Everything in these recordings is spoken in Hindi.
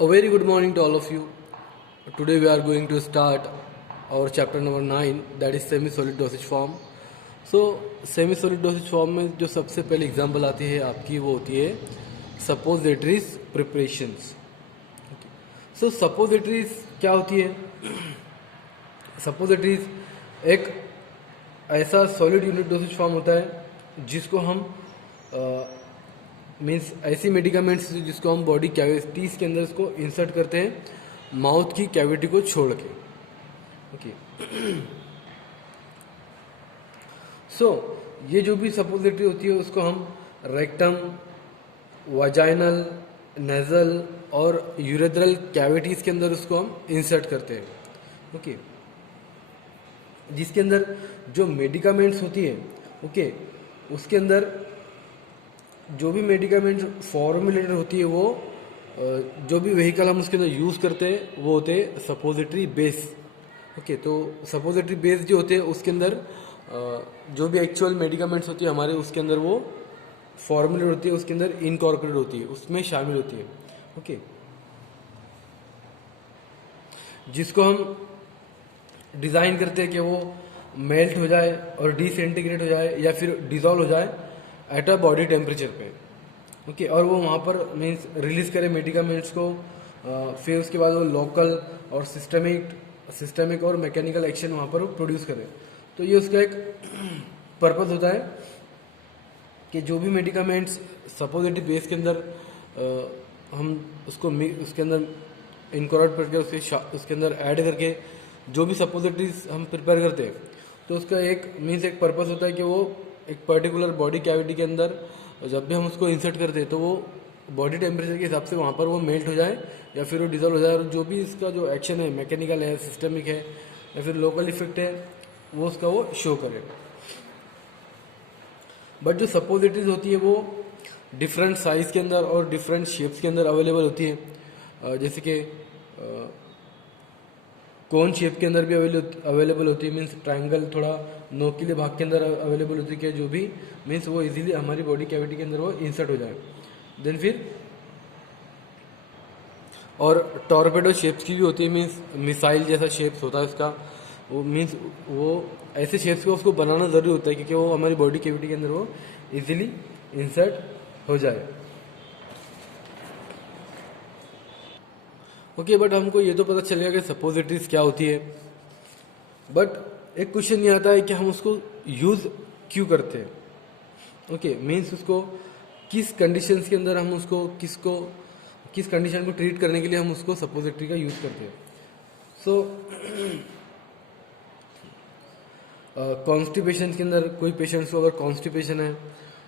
A very good morning to all of you. Today we are going to start our chapter number 9, that is semi-solid dosage form. So semi-solid dosage form में जो सबसे पहले एग्जाम्पल आती है आपकी वो होती है सपोजिटरीज प्रिपरेशंस. सो सपोजिटरीज क्या होती है? सपोजिटरीज एक ऐसा सॉलिड यूनिट डोसेज फॉर्म होता है जिसको हम मीन्स ऐसी मेडिकामेंट्स जिसको हम बॉडी कैविटीज़ के अंदर इसको इंसर्ट करते हैं माउथ की कैविटी को छोड़ के. ओके. सो ये जो भी सपोजिटरी होती है उसको हम रेक्टम, वाजाइनल, नेजल और यूरेथ्रल कैविटीज़ के अंदर उसको हम इंसर्ट करते हैं. ओके. जिसके अंदर जो मेडिकामेंट्स होती है ओके उसके अंदर जो भी मेडिकामेंट फॉर्मुलेटेड होती है वो जो भी व्हीकल हम उसके अंदर यूज़ करते हैं वो होते हैं सपोजिटरी बेस. ओके. तो सपोजिटरी बेस जो होते हैं उसके अंदर जो भी एक्चुअल मेडिकामेंट्स होती है हमारे उसके अंदर वो फॉर्मुलेट होती है, उसके अंदर इनकॉर्पोरेट होती है, उसमें शामिल होती है. ओके. जिसको हम डिज़ाइन करते हैं कि वो मेल्ट हो जाए और डिसइंटीग्रेट हो जाए या फिर डिज़ोल्व हो जाए एट अ बॉडी टेम्परेचर पे. ओके. और वो वहाँ पर मीन्स रिलीज करे मेडिकामेंट्स को. फिर उसके बाद वो लोकल और सिस्टमिक और मैकेनिकल एक्शन वहाँ पर वो प्रोड्यूस करे. तो ये उसका एक पर्पस होता है कि जो भी मेडिकामेंट्स सपोजिटरी बेस के अंदर हम उसको उसके अंदर इनकॉर्पोरेट करके उसके अंदर ऐड करके जो भी सपोजिटरीज हम प्रिपेयर करते हैं तो उसका एक मीन्स एक पर्पस होता है कि वो एक पर्टिकुलर बॉडी कैविटी के अंदर जब भी हम उसको इंसर्ट करते हैं तो वो बॉडी टेम्परेचर के हिसाब से वहाँ पर वो मेल्ट हो जाए या फिर वो डिजोल्व हो जाए, और जो भी इसका जो एक्शन है मैकेनिकल है, सिस्टमिक है या फिर लोकल इफेक्ट है वो उसका वो शो करे. बट जो सपोजिटरीज होती है वो डिफरेंट साइज के अंदर और डिफरेंट शेप्स के अंदर अवेलेबल होती है. जैसे कि कोन शेप के अंदर भी अवेलेबल होती है, मीन्स ट्रायंगल थोड़ा नोकीले भाग के अंदर अवेलेबल होती है जो भी मीन्स वो इजीली हमारी बॉडी कैविटी के अंदर वो इंसर्ट हो जाए. देन फिर और टॉर्पेडो शेप्स की भी होती है, मीन्स मिसाइल जैसा शेप्स होता है उसका. वो मीन्स वो ऐसे शेप्स को उसको बनाना ज़रूरी होता है क्योंकि वो हमारी बॉडी कैविटी के अंदर वो इजीली इंसर्ट हो जाए. ओके. बट हमको ये तो पता चलेगा कि सपोजिटरीज क्या होती है, बट एक क्वेश्चन ये आता है कि हम उसको यूज़ क्यों करते हैं. ओके. मीन्स उसको किस कंडीशंस के अंदर हम उसको किस कंडीशन को ट्रीट करने के लिए हम उसको सपोजिटरी का यूज़ करते हैं. सो कॉन्स्टिपेशन के अंदर कोई पेशेंट्स को अगर कॉन्स्टिपेशन है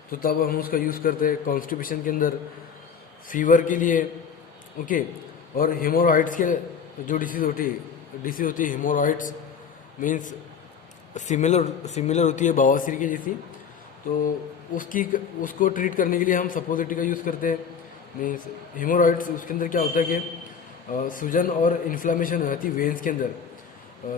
तो तब हम उसका यूज़ करते हैं. कॉन्स्टिपेशन के अंदर फीवर के लिए. ओके. और हेमोरॉइड्स के जो डिसीज़ होती है हेमोरॉइड्स मीन्स सिमिलर होती है बवासीर की जैसी, तो उसको ट्रीट करने के लिए हम सपोजिटरी का यूज़ करते हैं. मीन्स हेमोरॉइड्स उसके अंदर क्या होता है कि सूजन और इन्फ्लामेशन हो जाती है वेंस के अंदर,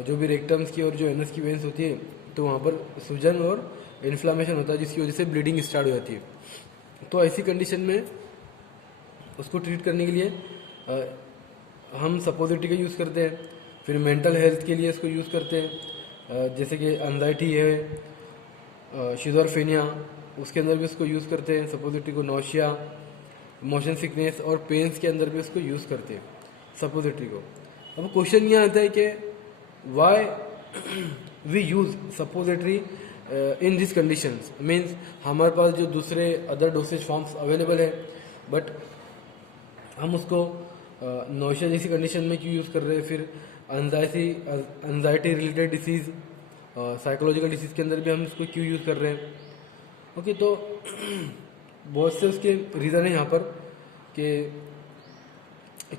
जो भी रेक्टम्स की और जो एनस की वेंस होती है तो वहाँ पर सूजन और इन्फ्लामेशन होता है जिसकी वजह से ब्लीडिंग स्टार्ट हो जाती है. तो ऐसी कंडीशन में उसको ट्रीट करने के लिए हम सपोजिटरी का यूज़ करते हैं. फिर मेंटल हेल्थ के लिए इसको यूज़ करते हैं, जैसे कि एंजाइटी है, शिज़ोफ्रेनिया, उसके अंदर भी इसको यूज़ करते हैं सपोजिटरी को. नोशिया, मोशन सिकनेस और पेन्स के अंदर भी इसको यूज़ करते हैं सपोजिटरी को. अब क्वेश्चन ये आता है कि why we use suppository in this conditions. Means हमारे पास जो दूसरे अदर डोसेज फॉर्म्स अवेलेबल है बट हम उसको नोशिया जैसी कंडीशन में क्यों यूज़ कर रहे हैं. फिर anxiety related disease, psychological disease के अंदर भी हम इसको क्यों यूज़ कर रहे हैं. ओके. तो बहुत से उसके रीज़न है यहाँ पर कि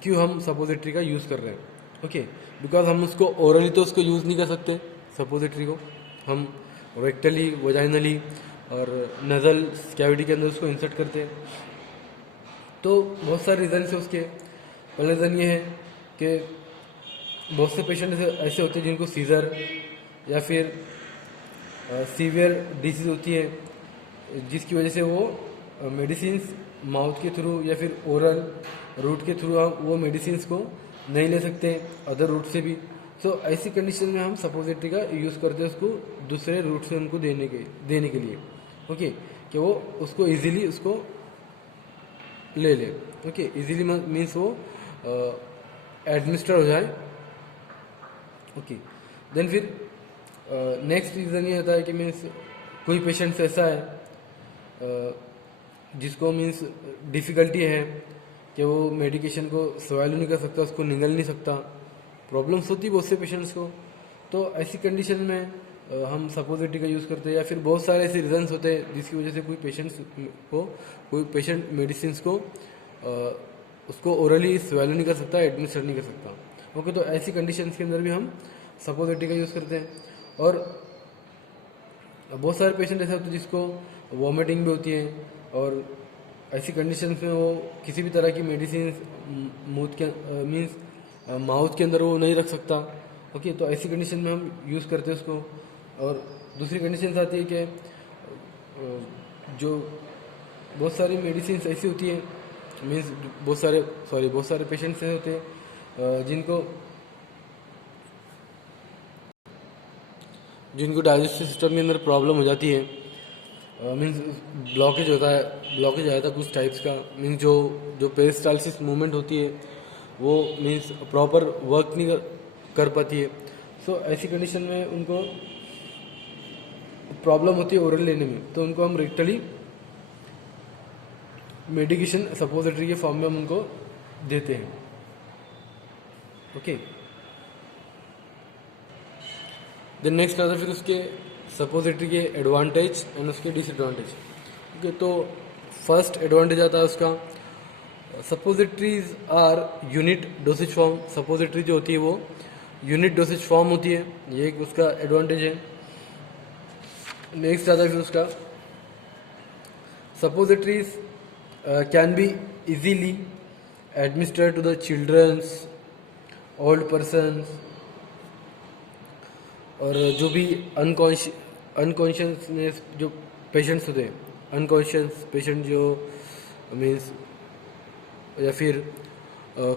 क्यों हम सपोजिटरी का यूज़ कर रहे हैं. ओके. बिकॉज हम उसको ओरली तो उसको यूज़ नहीं कर सकते सपोजिटरी को, हम रेक्टली, वजाइनली और नज़ल कैविटी के अंदर उसको इंसर्ट करते हैं. तो बहुत सारे रीज़न है उसके. पहला रीज़न ये है कि बहुत से पेशेंट ऐसे होते हैं जिनको सीज़र या फिर सीवियर डिसीज़ होती है जिसकी वजह से वो मेडिसिन माउथ के थ्रू या फिर ओरल रूट के थ्रू हम वो मेडिसिन को नहीं ले सकते अदर रूट से भी। तो ऐसी कंडीशन में हम सपोजिटरी का यूज़ करते हैं उसको दूसरे रूट से उनको देने के लिए। ओके, कि वो उसको इजीली उसको ले ले। ओके, इजीली मीन्स वो एडमिनिस्टर हो जाए। ओके, देन फिर नेक्स्ट रीज़न ये होता है कि मीन्स कोई पेशेंट ऐसा है जिसको मीन्स डिफ़िकल्टी है कि वो मेडिकेशन को स्वैलो नहीं कर सकता, उसको निगल नहीं सकता, प्रॉब्लम्स होती बहुत से पेशेंट्स को। तो ऐसी कंडीशन में हम सपोजिटरी का यूज़ करते हैं, या फिर बहुत सारे ऐसे रीजंस होते हैं जिसकी वजह से कोई पेशेंट मेडिसिन को उसको ओरली स्वैलो नहीं कर सकता, एडमिनिस्टर नहीं कर सकता। ओके, तो ऐसी कंडीशंस के अंदर भी हम सपोजिटरी का यूज़ करते हैं। और बहुत सारे पेशेंट ऐसे होते हैं जिसको वॉमिटिंग भी होती है, और ऐसी कंडीशंस में वो किसी भी तरह की मेडिसिन मीन्स माउथ के अंदर वो नहीं रख सकता। ओके, तो ऐसी कंडीशन में हम यूज़ करते हैं उसको। और दूसरी कंडीशन आती है कि जो बहुत सारी मेडिसिन ऐसी होती है मीन्स बहुत सारे पेशेंट्स ऐसे होते हैं जिनको डाइजेस्टिव सिस्टम के अंदर प्रॉब्लम हो जाती है, मीन्स ब्लॉकेज आ जाता है कुछ टाइप्स का। मीन्स जो पेरिस्टालसिस मूवमेंट होती है वो मीन्स प्रॉपर वर्क नहीं कर पाती है। सो ऐसी कंडीशन में उनको प्रॉब्लम होती है ओरल लेने में, तो उनको हम रेक्टली मेडिकेशन सपोजिटरी के फॉर्म में हम उनको देते हैं। ओके, देन नेक्स्ट आता है फिर उसके सपोजिटरी के एडवांटेज एंड उसके डिसएडवांटेज। ओके, तो फर्स्ट एडवांटेज आता है उसका, suppositories are unit dosage form. Suppository जो होती है वो यूनिट डोसेज फॉर्म होती है, ये एक उसका एडवांटेज है। नेक्स्ट आता है फिर उसका, suppositories can be easily administered to the childrens, old persons, और जो भी अनकॉन्शियसनेस जो पेशेंट्स होते हैं, अनकॉन्शियस पेशेंट जो मीन्स या फिर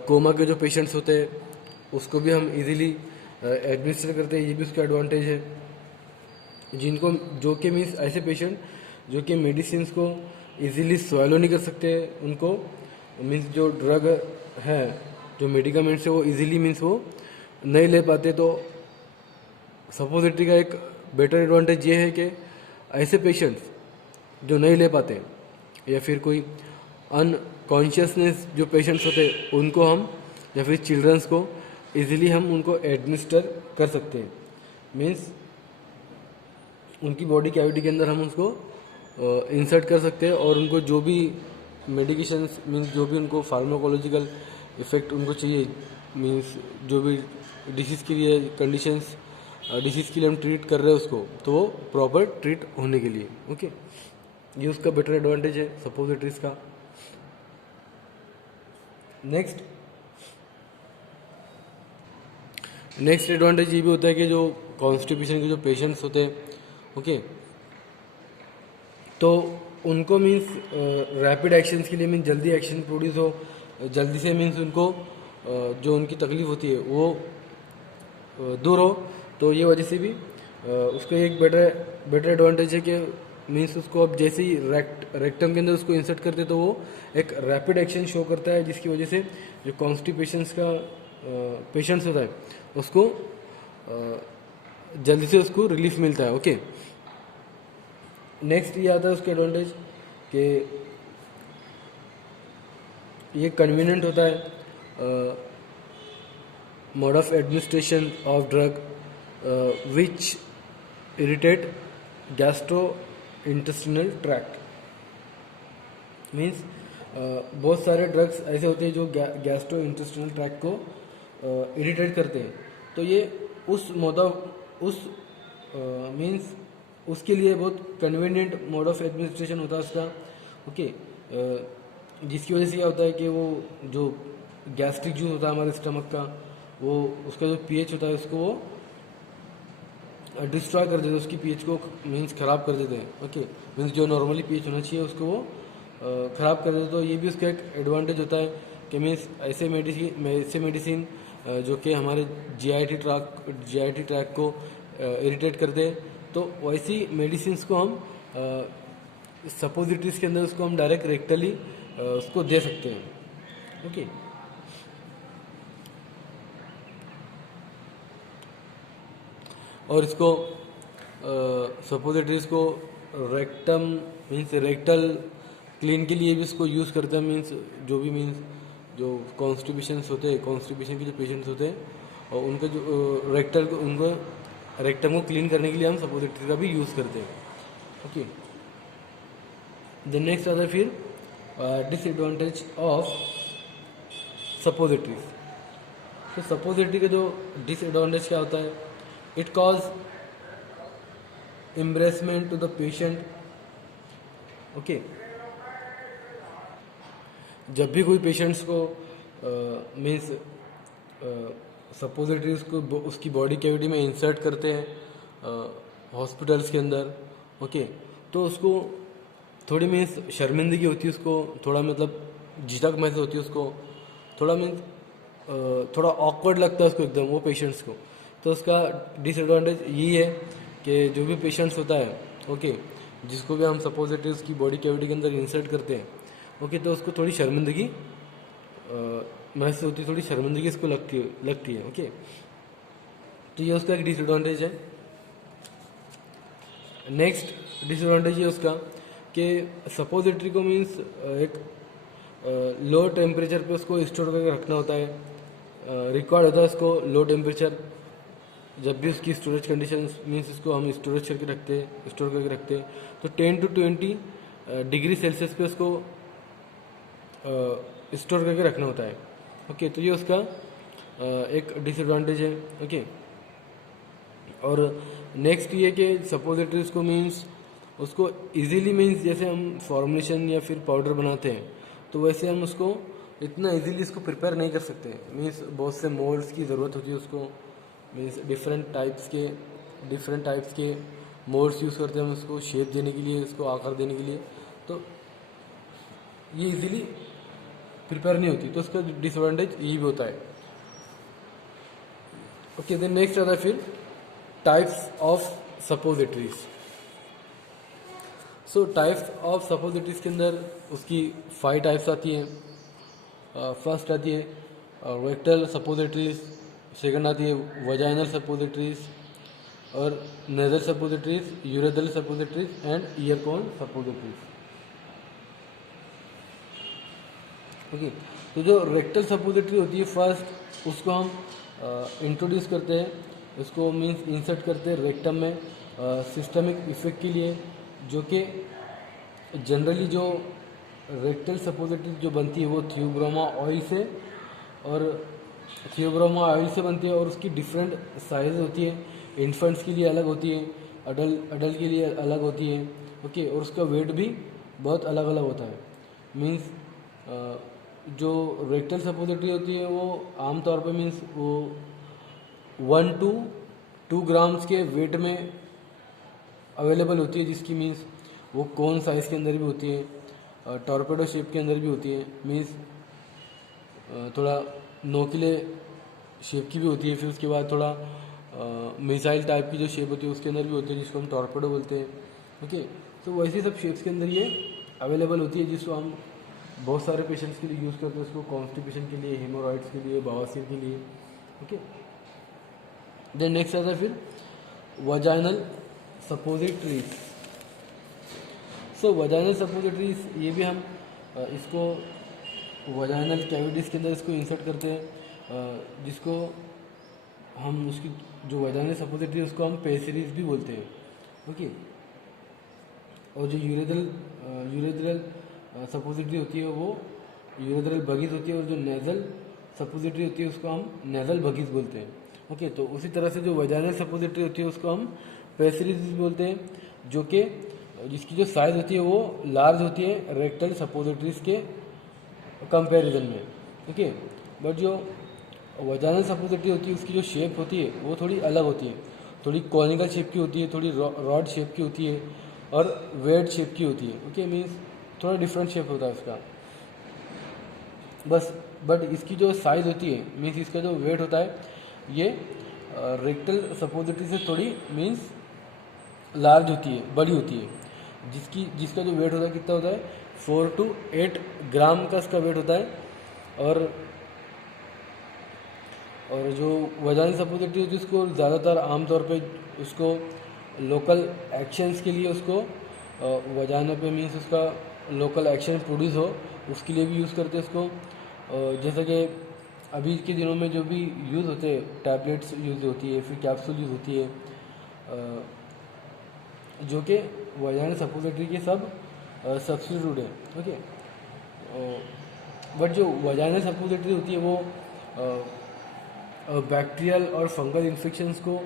कोमा के जो पेशेंट्स होते हैं उसको भी हम इजीली एडमिनिस्टर करते हैं, ये भी उसका एडवांटेज है। जो कि मीन्स ऐसे पेशेंट जो कि मेडिसिन को इजीली स्वैलो नहीं कर सकते, उनको मीन्स जो ड्रग है, जो मेडिकामेंट्स है वो इजीली मीन्स वो नहीं ले पाते। तो सपोजिटरी का एक बेटर एडवांटेज ये है कि ऐसे पेशेंट्स जो नहीं ले पाते या फिर कोई अनकॉन्शियसनेस जो पेशेंट्स होते हैं उनको हम, या फिर चिल्ड्रंस को इजीली हम उनको एडमिनिस्टर कर सकते हैं। मीन्स उनकी बॉडी कैविटी के अंदर हम उसको इंसर्ट कर सकते हैं, और उनको जो भी मेडिकेशंस मीन्स जो भी उनको फार्माकोलॉजिकल इफेक्ट उनको चाहिए, मीन्स जो भी डिसीज़ के लिए कंडीशंस डिसीज़ के लिए हम ट्रीट कर रहे हैं उसको, तो वो प्रॉपर ट्रीट होने के लिए। ओके, ये उसका बेटर एडवांटेज है सपोजिटरीज का। नेक्स्ट एडवांटेज ये भी होता है कि जो कॉन्स्टिपेशन के जो पेशेंट्स होते हैं, ओके, तो उनको मीन्स रैपिड एक्शंस के लिए मीन्स जल्दी एक्शन प्रोड्यूस हो, जल्दी से मीन्स उनको जो उनकी तकलीफ होती है वो दूर हो। तो ये वजह से भी उसका एक बेटर एडवांटेज है कि मीन्स उसको अब जैसे ही रेक्टम के अंदर उसको इंसर्ट करते तो वो एक रैपिड एक्शन शो करता है, जिसकी वजह से जो कॉन्स्टिपेशंस का पेशेंट्स होता है उसको जल्दी से उसको रिलीफ मिलता है। ओके, नेक्स्ट ये आता है उसका एडवांटेज कि ये कन्वीनियंट होता है mode of administration of drug which irritate gastro intestinal tract. Means बहुत सारे ड्रग्स ऐसे होते हैं जो गैस्ट्रो इंटेस्टिनल ट्रैक्ट को इरिटेट करते हैं, तो ये मीन्स उसके लिए बहुत कन्वीनियंट मोड ऑफ एडमिनिस्ट्रेशन होता है उसका। ओके, जिसकी वजह से क्या होता है कि वो जो गैस्ट्रिक जूस होता है हमारे स्टमक का, वो उसका जो पीएच होता है उसको वो डिस्ट्रॉय कर देते हैं, उसकी पीएच को मीन्स ख़राब कर देते हैं। ओके, मीन्स जो नॉर्मली पीएच होना चाहिए उसको वो ख़राब कर देते, तो ये भी उसका एक एडवांटेज होता है कि मीन्स ऐसे मेडिसिन जो कि हमारे जीआईटी ट्रैक को इरिटेट कर दे, तो वैसी मेडिसिन को हम सपोजिटरीज के अंदर उसको हम डायरेक्ट रेक्टली उसको दे सकते हैं. ओके. और इसको सपोजिटरीज को रेक्टम मीन्स रेक्टल क्लीन के लिए भी इसको यूज़ करते हैं. मीन्स जो कॉन्स्टिपेशंस होते हैं, कॉन्स्टिपेशन के जो पेशेंट्स होते हैं, और उनका जो रेक्टम को क्लीन करने के लिए हम सपोजिटरी का भी यूज़ करते हैं. ओके. द नेक्स्ट आता है फिर डिसएडवांटेज ऑफ सपोजिटरीज. तो सपोजिटरी का जो डिसएडवांटेज क्या होता है, it cause embarrassment to the patient. Okay. जब भी कोई पेशेंट्स को मीन्स सपोजिटरीज को उसकी बॉडी कैविटी में इंसर्ट करते हैं हॉस्पिटल्स के अंदर. ओके. तो उसको थोड़ी मीन्स शर्मिंदगी होती है, उसको थोड़ा मतलब झिझक महसूस होती है, उसको थोड़ा मीन्स थोड़ा ऑकवर्ड लगता है उसको एकदम, वो पेशेंट्स को. तो उसका डिसएडवांटेज यही है कि जो भी पेशेंट्स होता है, ओके, जिसको भी हम सपोजिटरीज की बॉडी कैविटी के अंदर इंसर्ट करते हैं, ओके, तो उसको थोड़ी शर्मिंदगी महसूस होती है, थोड़ी शर्मिंदगी इसको लगती है. ओके. तो ये उसका एक डिसएडवांटेज है. नेक्स्ट डिसएडवांटेज ये उसका कि सपोजिटरी को मीन्स एक लो टेम्परेचर पे उसको स्टोर करके रखना होता है. रिक्वायर्ड होता है उसको लो टेम्परेचर. जब भी उसकी स्टोरेज कंडीशंस मीन्स इसको हम स्टोर करके रखते हैं, तो 10 to 20 डिग्री सेल्सियस पे उसको स्टोर करके रखना होता है. ओके. तो ये उसका एक डिसएडवांटेज है. ओके. और नेक्स्ट ये कि सपोजिटरीज को मीन्स उसको इजीली मीन्स जैसे हम फॉर्मुलेशन या फिर पाउडर बनाते हैं, तो वैसे हम उसको इतना इजीली इसको प्रिपेयर नहीं कर सकते. मीन्स बहुत से मोल्ड्स की ज़रूरत होती है उसको. मीन्स डिफरेंट टाइप्स के मोल्ड्स यूज़ करते हैं हम उसको शेप देने के लिए, उसको आकार देने के लिए. तो ये इजीली प्रिपेयर नहीं होती, तो उसका डिसएडवांटेज ये भी होता है. ओके. देन नेक्स्ट आता है फिर types of suppositories. So types of suppositories के अंदर उसकी 5 टाइप्स आती हैं. फर्स्ट आती है रेक्टल सपोजिटरीज, सेकंड आती है वजाइनल सपोजिटरीज, और nasal suppositories, urethral suppositories and year cone suppositories. Okay. तो जो रेक्टल सपोजिटरी होती है फर्स्ट, उसको हम इंट्रोड्यूस करते हैं, उसको मीन्स इंसर्ट करते हैं रेक्टम में सिस्टमिक इफेक्ट के लिए, जो कि जनरली जो रेक्टल सपोजिटरी जो बनती है वो थियोब्रोमा ऑयल से बनती है, और उसकी डिफरेंट साइज होती है. इन्फेंट्स के लिए अलग होती है, अडल्ट के लिए अलग होती है. ओके. और उसका वेट भी बहुत अलग अलग होता है. मीन्स जो रेक्टल सपोजिटरी होती है वो आमतौर पे मीन्स वो 1 to 2 ग्राम्स के वेट में अवेलेबल होती है, जिसकी मीन्स वो कोन साइज़ के अंदर भी होती है, टॉर्पेडो शेप के अंदर भी होती है, मीन्स थोड़ा नोकीले शेप की भी होती है. फिर उसके बाद थोड़ा मिसाइल टाइप की जो शेप होती है उसके अंदर भी होती है, जिसको हम टॉर्पेडो बोलते हैं. ओके. तो वैसे सब शेप्स के अंदर ये अवेलेबल होती है, जिसको हम बहुत सारे पेशेंट्स के लिए यूज़ करते हैं, उसको कॉन्स्टिपेशन के लिए, हेमोरॉइड्स के लिए, बवासीर के लिए. ओके. देन नेक्स्ट आता है फिर वजाइनल सपोजिटरीज. सो वजाइनल सपोजिटरीज ये भी हम इसको वजाइनल कैविटीज़ के अंदर इसको इंसर्ट करते हैं, जिसको हम उसकी जो वजाइनल सपोजिटरी है उसको हम पेसिरीज भी बोलते हैं. ओके. और जो यूरेथ्रल सपोजिटरी होती है वो यूरेथ्रल बगीज होती है, और जो नेजल सपोजिटरी होती है उसको हम नेजल बगीज बोलते हैं. ओके. तो उसी तरह से जो वजाइनल सपोजिटरी होती है उसको हम पेसिरीज बोलते हैं, जो कि जिसकी जो साइज़ होती है वो लार्ज होती है रेक्टल सपोजिटरीज के कंपैरिजन में. ओके. बट जो वजाइनल सपोजिटरी होती है उसकी जो शेप होती है वो थोड़ी अलग होती है, थोड़ी कॉनिकल शेप की होती है, थोड़ी रॉड शेप की होती है, और वेड शेप की होती है. ओके. मीन्स थोड़ा डिफरेंट शेप होता है उसका बस। बट इसकी जो साइज़ होती है मीन्स इसका जो वेट होता है ये रेक्टल सपोजिटरी से थोड़ी मीन्स लार्ज होती है, बड़ी होती है। जिसका जो वेट होता है कितना होता है 4 to 8 ग्राम का इसका वेट होता है। और जो वजाइनल सपोजिटरी होती है उसको ज़्यादातर आमतौर पे उसको लोकल एक्शंस के लिए उसको वजाइना पे मीन्स उसका लोकल एक्शन प्रोड्यूस हो उसके लिए भी यूज़ करते हैं इसको। जैसे कि अभी के दिनों में जो भी यूज़ होते हैं टैबलेट्स यूज़ होती है, फिर कैप्सूल यूज़ होती है, जो कि वजाइनल सपोजिटरी के सब सब्स्टिट्यूट है। ओके, बट जो वजाइनल सपोजिटरी होती है वो बैक्टीरियल और फंगल इन्फेक्शंस को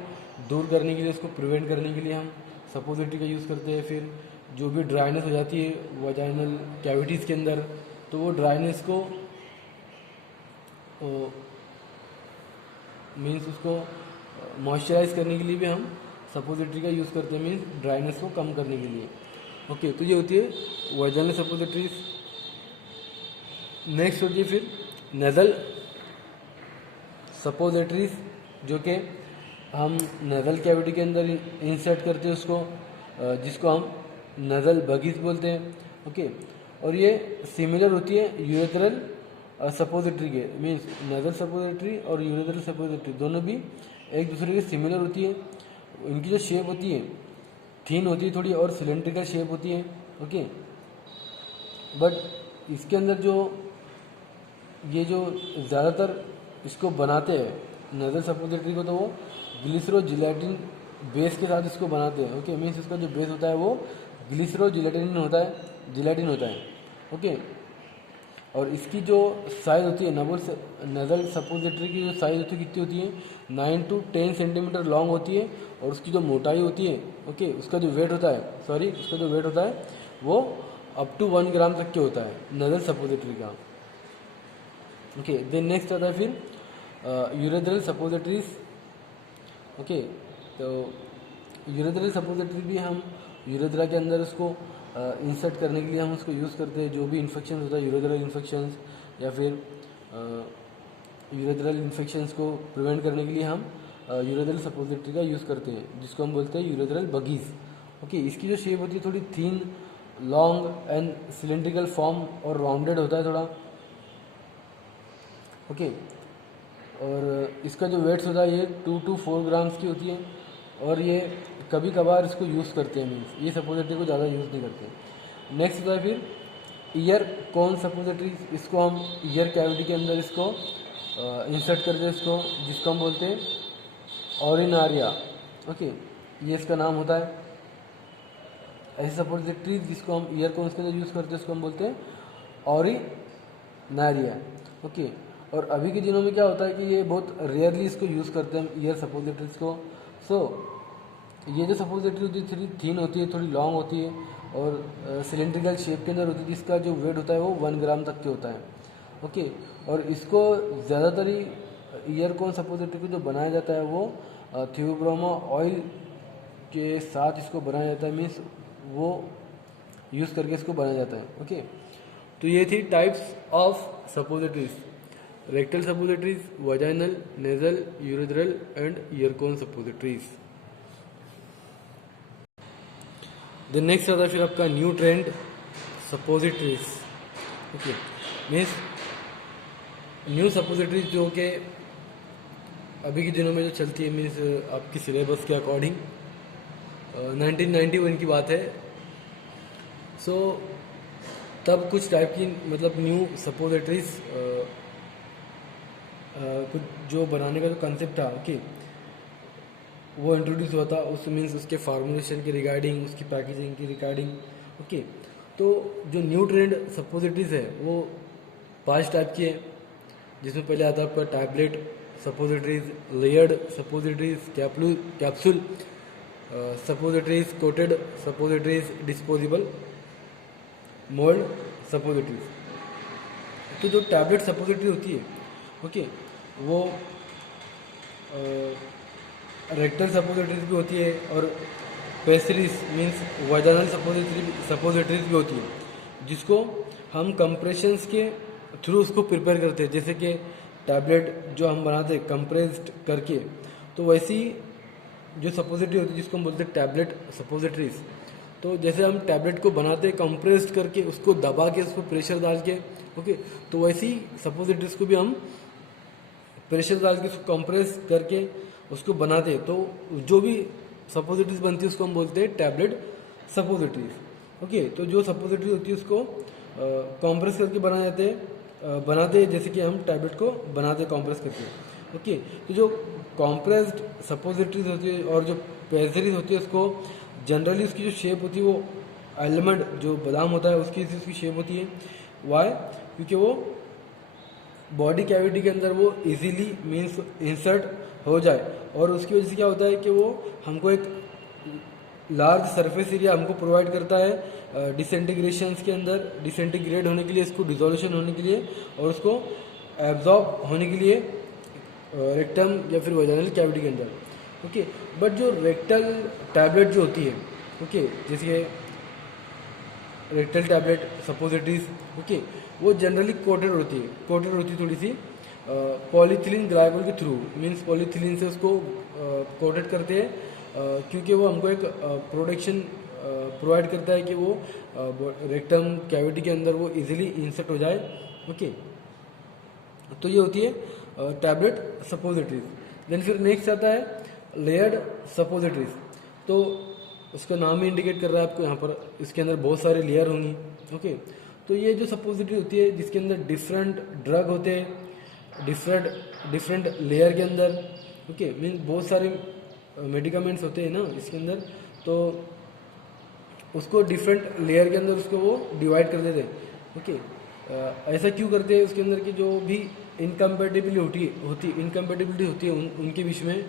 दूर करने के लिए, उसको प्रिवेंट करने के लिए हम सपोजिटरी का यूज़ करते हैं। फिर जो भी ड्राइनेस हो जाती है वजाइनल कैविटीज़ के अंदर, तो वो ड्राइनेस को मीन्स उसको मॉइस्चराइज करने के लिए भी हम सपोजिटरी का यूज़ करते हैं, मीन्स ड्राइनेस को कम करने के लिए। ओके, तो ये होती है वजाइनल सपोजिटरीज। नेक्स्ट होती है फिर नेज़ल सपोजिटरीज, जो कि हम नेज़ल कैविटी के अंदर इंसर्ट करते हैं उसको, जिसको हम नेज़ल बगीज बोलते हैं। ओके, और ये सिमिलर होती है यूरेथ्रल सपोजिटरी के, मीन्स नेज़ल सपोजिटरी और यूरेथ्रल सपोजिटरी दोनों भी एक दूसरे के सिमिलर होती है। इनकी जो शेप होती है थिन होती है थोड़ी और सिलेंड्रिकल शेप होती है। ओके, बट इसके अंदर जो ये जो ज़्यादातर इसको बनाते हैं नेज़ल सपोजिटरी को, तो वो ग्लिसरो जिलेटिन बेस के साथ इसको बनाते हैं। ओके, मीन्स इसका जो बेस होता है वो ग्लिसरो जिलेटिन होता है। ओके, और इसकी जो साइज़ होती है नेज़ल सपोजिटरी की जो साइज़ होती है कितनी होती है 9 to 10 सेंटीमीटर लॉन्ग होती है। और उसकी जो मोटाई होती है ओके, उसका जो वेट होता है वो अप टू 1 ग्राम तक के होता है नेज़ल सपोजिटरी का। ओके, देन नेक्स्ट आता है फिर यूरेथ्रल सपोजिटरीज। ओके, तो यूरेथ्रल सपोजिटरी भी हम यूरेथ्रा के अंदर उसको इंसर्ट करने के लिए हम उसको यूज़ करते हैं। जो भी इन्फेक्शन होता है यूरेथ्रल इन्फेक्शंस या फिर यूरेथ्रल इन्फेक्शंस को प्रिवेंट करने के लिए हम यूरेथ्रल सपोजिटरी का यूज़ करते हैं, जिसको हम बोलते हैं यूरेथ्रल बगीज। ओके, इसकी जो शेप होती है थोड़ी thin, long and cylindrical form और राउंडेड होता है थोड़ा। ओके, और इसका जो वेट्स होता है ये 2 to 4 ग्राम्स की होती है। और ये कभी कभार इसको यूज़ करते हैं, मीन्स ये सपोजिटरी को ज़्यादा यूज़ नहीं करते। नेक्स्ट होता है फिर ईयर कोन सपोजिटरी। इसको हम ईयर कैविटी के अंदर इसको इंसर्ट करते हैं इसको, जिसको हम बोलते हैं ऑरिनारिया। ओके, ये इसका नाम होता है। ऐसी सपोजिटरी जिसको हम ईयर कोन्स के अंदर यूज़ करते हैं उसको हम बोलते हैं ऑरिनारिया। ओके, और अभी के दिनों में क्या होता है कि ये बहुत रेयरली इसको यूज़ करते हैं ईयर सपोजिटरीज को। सो ये जो सपोजिटरी होती है थोड़ी थिन होती है, थोड़ी लॉन्ग होती है और सिलेंड्रिकल शेप के अंदर होती है, जिसका जो वेट होता है वो 1 ग्राम तक के होता है। ओके, और इसको ज़्यादातर ही ईयर कोन सपोजिटरी को जो बनाया जाता है वो थियोब्रोमा ऑयल के साथ इसको बनाया जाता है, मीन्स वो यूज़ करके इसको बनाया जाता है। ओके, तो ये थी types of suppositories: rectal suppositories, vaginal, nasal, urethral and year cone suppositories. The next आता है फिर आपका new trend suppositories. Okay, means new suppositories जो कि अभी के दिनों में जो चलती है, मीन्स आपकी सिलेबस के अकॉर्डिंग 1991 की बात है। सो तब कुछ टाइप की मतलब न्यू सपोजिटरीज कुछ जो बनाने का जो कंसेप्ट था ओके वो इंट्रोड्यूस हुआ था। उस मीन्स उसके फार्मुलेशन के रिगार्डिंग, उसकी पैकेजिंग की रिगार्डिंग। ओके, तो जो न्यू ट्रेंड सपोजिटरीज है वो 5 टाइप की है, जिसमें पहले आता है आपका tablet suppositories, layered suppositories, capsule suppositories, coated suppositories, disposable mould suppositories. तो जो टैबलेट सपोजिटरी होती है ओके वो रेक्टल सपोजिटरीज भी होती है और पेस्ट्रीज मीन्स वजाइनल सपोजिटरीज भी होती है। जिसको हम कंप्रेशंस के थ्रू उसको प्रिपेयर करते हैं, जैसे कि टैबलेट जो हम बनाते हैं कंप्रेस्ड करके, तो वैसी जो सपोजिटरी होती है जिसको हम बोलते हैं टैबलेट सपोजिटरीज, तो जैसे हम टैबलेट को बनाते हैं कंप्रेस्ड करके, उसको दबा के, उसको प्रेशर डाल के, ओके, तो वैसी सपोजिटरीज को भी हम प्रेशर डाल के उसको कंप्रेस करके उसको बनाते हैं, तो जो भी सपोजिटरीज बनती है उसको हम बोलते हैं टैबलेट सपोजिटरीज, ओके। तो जो सपोजिटरी होती है उसको कंप्रेस करके बनाते हैं जैसे कि हम टैबलेट को बनाते हैं कंप्रेस करके, ओके। तो जो कॉम्प्रेस्ड सपोजिटरीज होती है और जो पेजरीज होती है उसको जनरली उसकी जो शेप होती है वो आलमंड जो बादाम होता है उसकी शेप होती है। वाई? क्योंकि वो बॉडी कैविटी के अंदर वो इजीली मीन्स इंसर्ट हो जाए, और उसकी वजह से क्या होता है कि वो हमको एक लार्ज सरफेस एरिया हमको प्रोवाइड करता है डिसइंटीग्रेशंस के अंदर, डिसइंटीग्रेट होने के लिए, इसको डिसोल्यूशन होने के लिए, और उसको एब्जॉर्ब होने के लिए रेक्टम या फिर वजाइनल कैविटी के अंदर, ओके। बट जो रेक्टल टैबलेट जो होती है, ओके, जैसे रेक्टल टैबलेट सपोजिटरीज, ओके, वो जनरली कोटेड होती है थोड़ी सी पॉलीथिलीन ग्लाइकोल के थ्रू, मीन्स पॉलीथिलीन से उसको कोटेड करते हैं, क्योंकि वो हमको एक प्रोटेक्शन प्रोवाइड करता है कि वो रेक्टम कैविटी के अंदर वो इजीली इंसर्ट हो जाए, ओके। तो ये होती है टैबलेट सपोजिटरीज। देन फिर नेक्स्ट आता है लेयर्ड सपोजिटरीज। तो उसका नाम ही इंडिकेट कर रहा है आपको, यहाँ पर इसके अंदर बहुत सारे लेयर होंगी, ओके। तो ये जो सपोजिटरी होती है जिसके अंदर डिफरेंट ड्रग होते हैं डिफरेंट लेयर के अंदर, ओके, मीन बहुत सारे मेडिकामेंट्स होते हैं ना इसके अंदर, तो उसको डिफरेंट लेयर के अंदर उसको वो डिवाइड कर देते हैं, ओके। ऐसा क्यों करते हैं? उसके अंदर की जो भी इनकम्पेटिबिलिटी होती है उनके बीच में,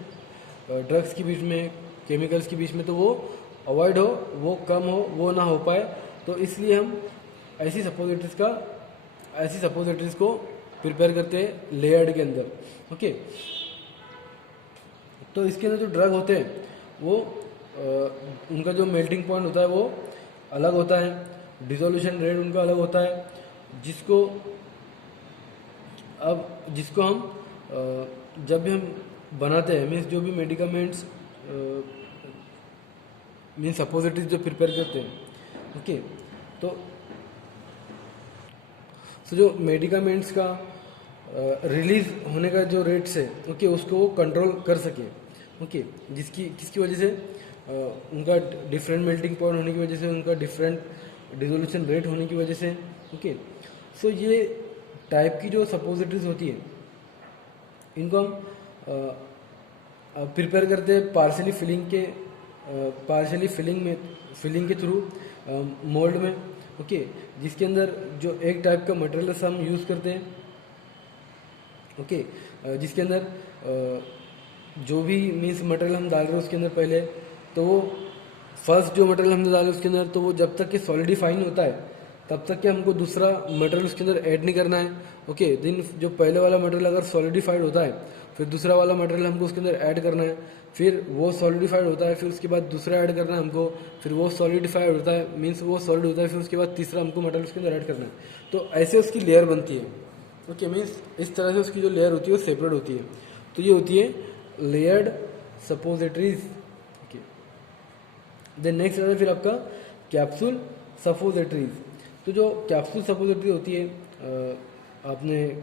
ड्रग्स के बीच में, केमिकल्स के बीच में, तो वो अवॉइड हो, वो कम हो, वो ना हो पाए, तो इसलिए हम ऐसी सपोजिटरीज को प्रिपेयर करते हैं लेयर्ड के अंदर, ओके। तो इसके अंदर जो ड्रग होते हैं वो उनका जो मेल्टिंग पॉइंट होता है वो अलग होता है, डिसोल्यूशन रेट उनका अलग होता है, जिसको हम जब भी हम बनाते हैं, मीन्स जो भी मेडिकामेंट्स मीन्स सपोजिटरीज जो प्रिपेयर करते हैं, ओके, तो जो मेडिकामेंट्स का रिलीज होने का जो रेट्स है, ओके, उसको वो कंट्रोल कर सके, ओके, किसकी वजह से उनका डिफरेंट मेल्टिंग पॉइंट होने की वजह से, उनका डिफरेंट डिसोल्यूशन रेट होने की वजह से, ओके। सो ये टाइप की जो सपोजिटरीज होती है इनको हम प्रिपेयर करते हैं फिलिंग के थ्रू मोल्ड में, ओके, जिसके अंदर जो एक टाइप का मटेरियल हम यूज़ करते हैं, ओके, जिसके अंदर जो भी मीन्स मटेरियल हम डाल रहे हैं उसके अंदर पहले, तो वो फर्स्ट जो मटेरियल हमने डाला उसके अंदर, तो वो जब तक कि सॉलिडिफाई नहीं होता है तब तक कि हमको दूसरा मटेरियल उसके अंदर ऐड नहीं करना है, ओके। दिन जो पहले वाला मटेरियल अगर सॉलिडिफाइड होता है, फिर दूसरा वाला मटेरियल हमको उसके अंदर ऐड करना है, फिर वो सॉलिडिफाइड होता है, फिर उसके बाद दूसरा ऐड करना है हमको, फिर वो सॉलिडिफाइड होता है, मीन्स वो सॉलिड होता है, फिर उसके बाद तीसरा हमको मटेरियल उसके अंदर ऐड करना है। तो ऐसे उसकी लेयर बनती है, ओके, मीन्स इस तरह से उसकी जो लेयर होती है वो सेपरेट होती है। तो ये होती है layered suppositories, okay. Then next आता है फिर आपका कैप्सूल सपोजिटरीज। तो जो कैप्सूल सपोजिटरी होती है, आपने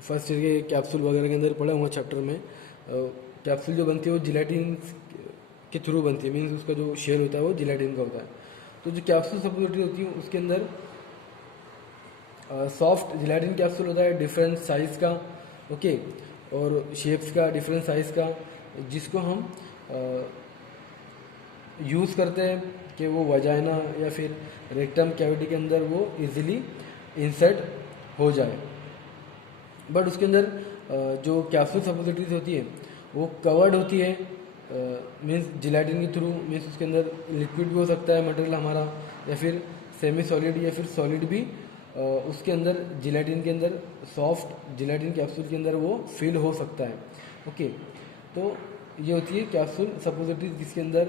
फर्स्ट ईयर के कैप्सूल वगैरह के अंदर पढ़ा हुआ चैप्टर में, कैप्सूल जो बनती है वो जिलेटिन के थ्रू बनती है, मीन्स उसका जो शेल होता है वो जिलेटिन का होता है। तो जो कैप्सूल सपोजिटरी होती है उसके अंदर सॉफ्ट जिलेटिन कैप्सूल होता है डिफरेंट साइज़ का, ओके, और शेप्स का डिफरेंट साइज़ का, जिसको हम यूज़ करते हैं कि वो वजाइना या फिर रेक्टम कैविटी के अंदर वो इजीली इंसर्ट हो जाए। बट उसके अंदर जो कैप्सूल सपोजिटरीज होती है वो कवर्ड होती है मीन्स जिलेटिन के थ्रू, मीन्स उसके अंदर लिक्विड भी हो सकता है मटेरियल हमारा, या फिर सेमी सॉलिड या फिर सॉलिड भी उसके अंदर जिलेटिन के अंदर, सॉफ्ट जिलेटिन कैप्सूल के अंदर वो फिल हो सकता है, ओके। तो ये होती है कैप्सूल सपोजिटरीज जिसके अंदर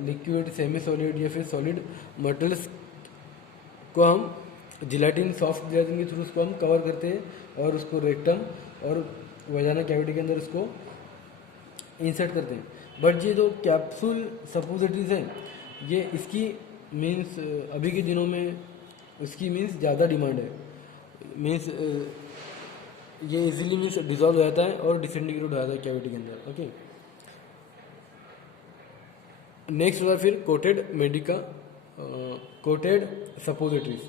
लिक्विड, सेमी सॉलिड या फिर सॉलिड मटेरियल्स को हम जिलेटिन, सॉफ्ट जिलेटिन के थ्रू उसको हम कवर करते हैं और उसको रेक्टम और वजाना कैविटी के अंदर उसको इंसर्ट करते हैं। बट ये जो कैप्सूल सपोजिटरीज हैं, ये इसकी मीन्स अभी के दिनों में इसकी मीन्स ज़्यादा डिमांड है। मीन्स ये इजीली मीन्स डिजॉल्व हो जाता है और डिसइंटीग्रेट हो जाता है कैविटी के अंदर। ओके, नेक्स्ट होता है फिर कोटेड सपोजिटरीज।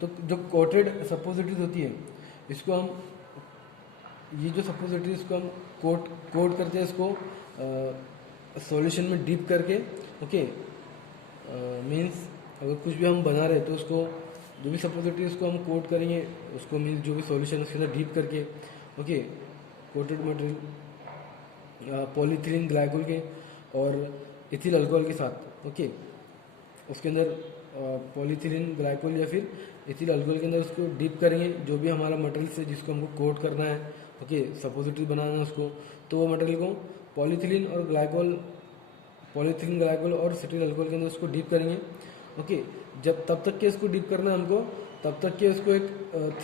तो जो कोटेड सपोजिटरीज होती है, इसको हम ये जो सपोजिटरीज को हम कोट करते हैं इसको सॉल्यूशन में डीप करके। ओके, मीन्स अगर कुछ भी हम बना रहे हैं तो उसको जो भी सपोजिटरी उसको हम कोट करेंगे, उसको मीन्स जो भी सॉल्यूशन उसके अंदर डीप करके। Okay, coated material polyethylene glycol के और इथिल अल्कोहल के साथ। ओके, उसके अंदर पॉलीथिलीन ग्लाइकोल या फिर इथिल अल्कोहल के अंदर उसको डीप करेंगे, जो भी हमारा मटेरियल है जिसको हमको कोट करना है। ओके, सपोजिटरी बनाना है उसको, तो वो मटेरियल को पॉलीथिलीन ग्लाइकोल और इथिल अल्कोहल के अंदर उसको डीप करेंगे। ओके, जब तब तक के इसको डीप करना है हमको, तब तक के उसको एक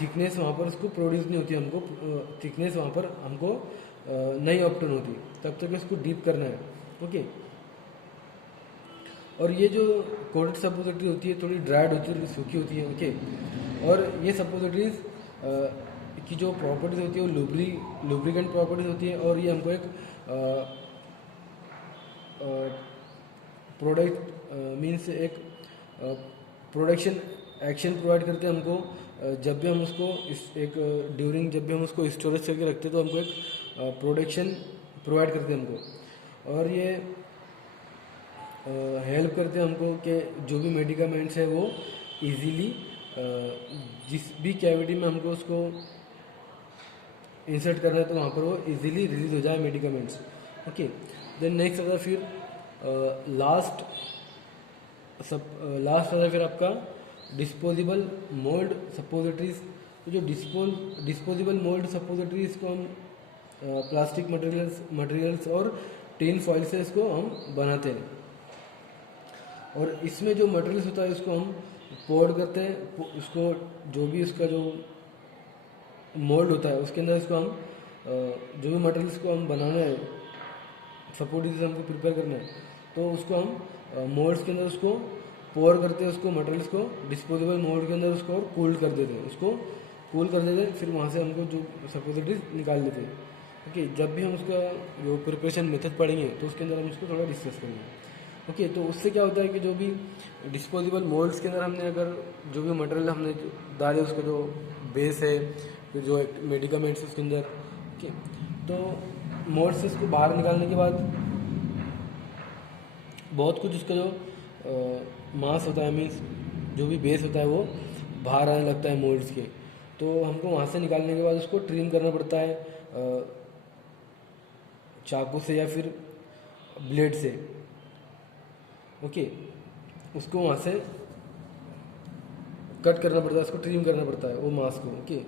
थिकनेस वहाँ पर उसको प्रोड्यूस नहीं होती, हमको थिकनेस वहाँ पर हमको नहीं ऑप्टन होती, तब तक इसको डीप करना है। ओके, और ये जो कोटेड सपोजिटरी होती है थोड़ी ड्राइड होती है, सूखी होती है। ओके, और ये सपोजिटरीज की जो प्रॉपर्टीज होती है वो लुब्रिकेंट प्रॉपर्टीज होती है, और ये हमको एक प्रोडक्ट मीन्स एक प्रोडक्शन एक्शन प्रोवाइड करते हैं हमको। जब भी हम उसको जब भी हम उसको स्टोरेज करके रखते हैं तो हमको एक प्रोडक्शन प्रोवाइड करते हैं हमको, और ये हेल्प करते हैं हमको कि जो भी मेडिकामेंट्स है वो इजीली जिस भी कैविटी में हमको उसको इंसर्ट करना है तो वहाँ पर वो इजीली रिलीज हो जाए मेडिकामेंट्स। ओके, देन नेक्स्ट आता है फिर लास्ट आता है फिर आपका डिस्पोजेबल मोल्ड सपोजिटरीज। तो जो डिस्पोजेबल मोल्ड सपोजिटरीज को हम प्लास्टिक मटेरियल्स और टिन फॉइल से इसको हम बनाते हैं, और इसमें जो मटेरियल्स होता है इसको हम पोर करते हैं। उसको जो भी उसका जो मोल्ड होता है उसके अंदर इसको हम जो भी मटेरियल्स को हम बनाना है, सपोजिटरीज हमको प्रिपेयर करना है, तो उसको हम मोल्ड्स के अंदर उसको पोर करते हैं, उसको मटेरियल्स को डिस्पोजेबल मोल्ड के अंदर उसको और कूल कर देते हैं, फिर वहाँ से हमको जो सपोजिटरीज निकाल लेते हैं। ओके, जब भी हम उसका जो प्रिपरेशन मेथड पढ़ेंगे तो उसके अंदर हम उसको थोड़ा डिस्कस करेंगे। ओके, तो उससे क्या होता है कि जो भी डिस्पोजेबल मोल्ड्स के अंदर हमने अगर जो भी मटेरियल हमने डाले उसका जो बेस है, तो जो एक मेडिकामेंट्स उसके अंदर। ओके, तो मोल्ड से इसको बाहर निकालने के बाद बहुत कुछ उसका जो मास होता है, मीन्स जो भी बेस होता है वो बाहर आने लगता है मोल्ड्स के, तो हमको वहाँ से निकालने के बाद उसको ट्रिम करना पड़ता है चाकू से या फिर ब्लेड से। ओके, उसको वहाँ से कट करना पड़ता है, उसको ट्रिम करना पड़ता है वो मास को। ओके,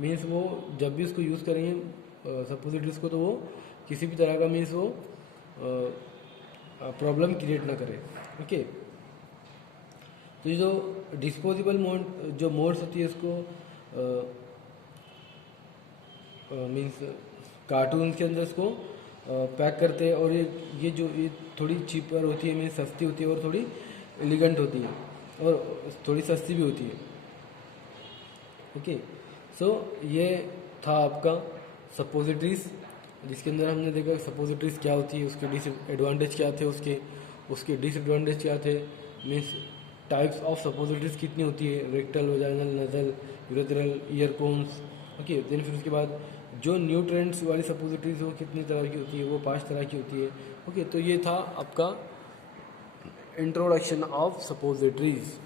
मीन्स वो जब भी उसको यूज़ करेंगे सपोजिटरीज को, तो वो किसी भी तरह का मीन्स वो प्रॉब्लम क्रिएट ना करे। ओके, तो ये जो डिस्पोजेबल मोल्ड्स होती है इसको मीन्स कार्टून के अंदर इसको पैक करते हैं, और ये थोड़ी चीपर होती है, मीन्स सस्ती होती है और थोड़ी एलिगेंट होती है और थोड़ी सस्ती भी होती है। ओके, सो ये था आपका सपोजिटरीज, जिसके अंदर हमने देखा सपोजिटरीज क्या होती है, उसके डिसएडवांटेज क्या थे, उसके डिसएडवांटेज क्या थे, मीन्स टाइप्स ऑफ सपोजिटरीज कितनी होती है, rectal, vaginal, nasal, urethral, ear cones. Okay, then फिर उसके बाद जो न्यूट्रेंट्स वाली सपोजिटरीज वो कितनी तरह की होती है, वो 5 तरह की होती है। ओके, तो ये था आपका इंट्रोडक्शन ऑफ सपोजिटरीज।